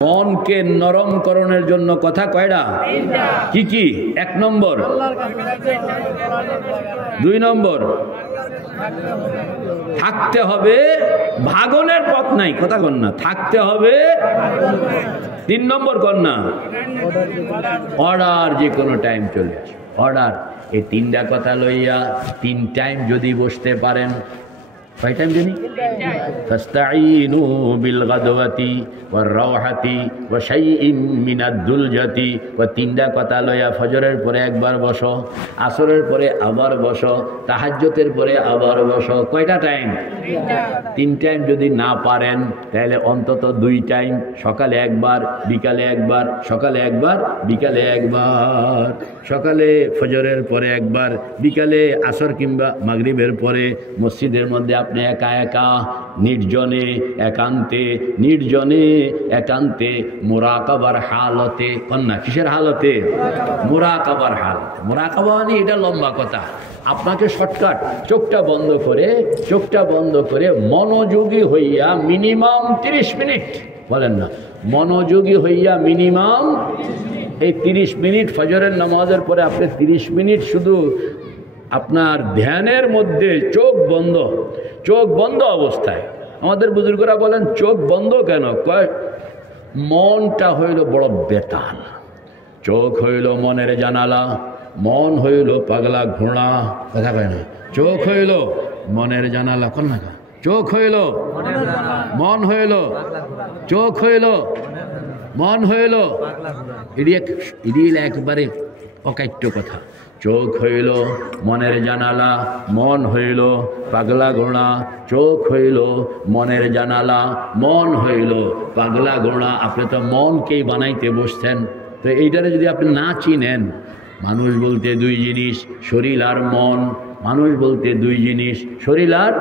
মনকে নরমকরণের জন্য কথা কয়টা? কি কি? 1 নম্বর, 2 নম্বর থাকতে হবে, ভাগনের পথ নাই, কথা কন না, থাকতে হবে। 3 নম্বর কন না, অর্ডার, যে কোনো টাইম চলে আসে অর্ডার। এই 3টা কথা লইয়া 3 টাইম যদি বসতে পারেন, কয় টাইম জানি? ফাস্তাঈনু বিল গাদওয়াতি ওয়ার রাওহাতি ওয়া শাইইন মিনাদ দুলজাতি। ওই 3টা কথা লইয়া ফজরের পরে একবার বসো, আসরের পরে আবার বসো, তাহাজ্জুদের পরে আবার বসো। কয়টা টাইম? 3 টাইম যদি না পারেন তাহলে অন্তত 2 টাইম, সকালে একবার, বিকালে একবার, সকালে একবার, বিকালে একবার। সকালে ফজরের পরে একবার, বিকালে আসর কিংবা মাগরিবের পরে মসজিদের মধ্যে আপনি একা একা নির্জনে একান্তে, নির্জনে একান্তে মুরাকাবার হালতে, কন্যা কিসের হালতে? মুরাকাবার হালতে। মুরাকাবা মানে এটা লম্বা কথা, আপনাকে শর্টকাট, চোখটা বন্ধ করে, চোখটা বন্ধ করে মনোযোগী হইয়া মিনিমাম 30 মিনিট, বলেন না, মনোযোগী হইয়া মিনিমাম এই 30 মিনিট ফজরের নামাজের পরে আপনি 30 মিনিট শুধু আপনার ধ্যানের মধ্যে চোখ বন্ধ, চোখ বন্ধ অবস্থায়। আমাদের বুজুর্গরা বলেন চোখ বন্ধ কেন? কয় মনটা হইল বড় বেতাল, চোখ হইল মনের জানালা, মন হইল পাগলা ঘোড়া, কথা কয় না, চোখ হইল মনের জানালা, কোন না, চোখ হইল মন হইল, চোখ হইল মন হইল, এটি একবারে অকাট্য কথা। চোখ হইল মনের জানালা, মন হইল পাগলা ঘোড়া, চোখ হইল মনের জানালা, মন হইল পাগলা ঘোড়া। আপনি তো মনকেই বানাইতে বসছেন, তো এইটারে যদি আপনি না চিনেন, মানুষ বলতে 2 জিনিস, শরীর আর মন। মানুষ বলতে 2 জিনিস, শরীর আর,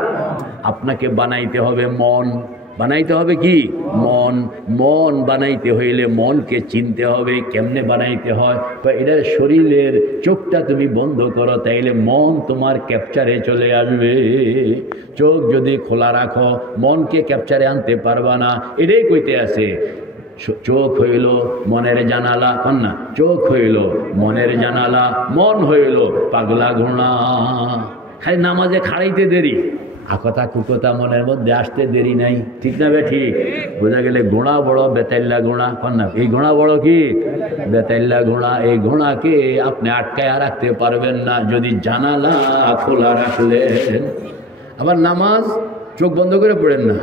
আপনাকে বানাইতে হবে মন, বানাইতে হবে কি? মন। মন বানাইতে হইলে মনকে চিনতে হবে। কেমনে বানাইতে হয়? তো এটার শরীরের চোখটা তুমি বন্ধ করো, তাইলে মন তোমার ক্যাপচারে চলে আসবে। চোখ যদি খোলা রাখো মনকে ক্যাপচারে আনতে পারবা না। এটাই কইতে আছে, চোখ হইল মনের জানালা, কন্যা, চোখ হইল মনের জানালা, মন হইল পাগলা ঘোড়া। খালি নামাজে খাড়াইতে দেরি, আকথা কুকথা মনের মধ্যে আসতে দেরি নাই, ঠিক না বে? ঠিক বোঝা গেলে ঘোড়া বড় বেতাল্লা ঘোড়া, কন্যা, এই ঘোড়া বড় কি? বেতাল্লা ঘোড়া। এই ঘোড়াকে আপনি আটকায় রাখতে পারবেন না যদি জানালা খোলা রাখলেন। আবার নামাজ চোখ বন্ধ করে পড়েন না,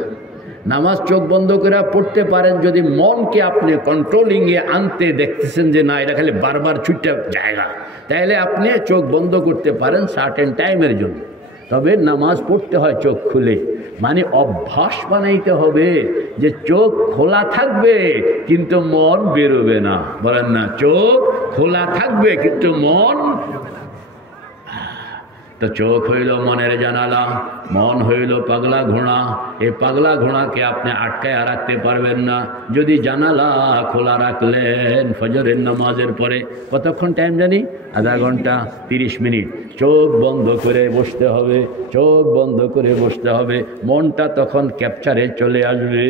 নামাজ চোখ বন্ধ করে পড়তে পারেন যদি মনকে আপনি কন্ট্রোলিংয়ে আনতে দেখতেছেন যে না, এটা খালি বারবার ছুটতে জায়গা, তাহলে আপনি চোখ বন্ধ করতে পারেন সার্টেন টাইমের জন্য। তবে নামাজ পড়তে হয় চোখ খুলে, মানে অভ্যাস বানাইতে হবে যে চোখ খোলা থাকবে কিন্তু মন বেরোবে না, বলেন না, চোখ খোলা থাকবে কিন্তু মন। তো চোখ হইল মনের জানালা, মন হইল পাগলা ঘোড়া। এই পাগলা ঘোড়াকে আপনি আটকায় রাখতে পারবেন না যদি জানালা খোলা রাখলেন। ফজরের নামাজের পরে কতক্ষণ টাইম জানি? আধা ঘন্টা, 30 মিনিট। চোখ বন্ধ করে বসতে হবে, চোখ বন্ধ করে বসতে হবে, মনটা তখন ক্যাপচারে চলে আসবে।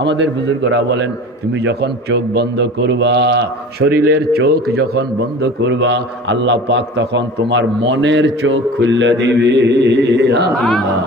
আমাদের বুজুর্গরা বলেন তুমি যখন চোখ বন্ধ করবা, শরীরের চোখ যখন বন্ধ করবা, আল্লাহ পাক তখন তোমার মনের চোখ খুলে দিবে। আল্লাহ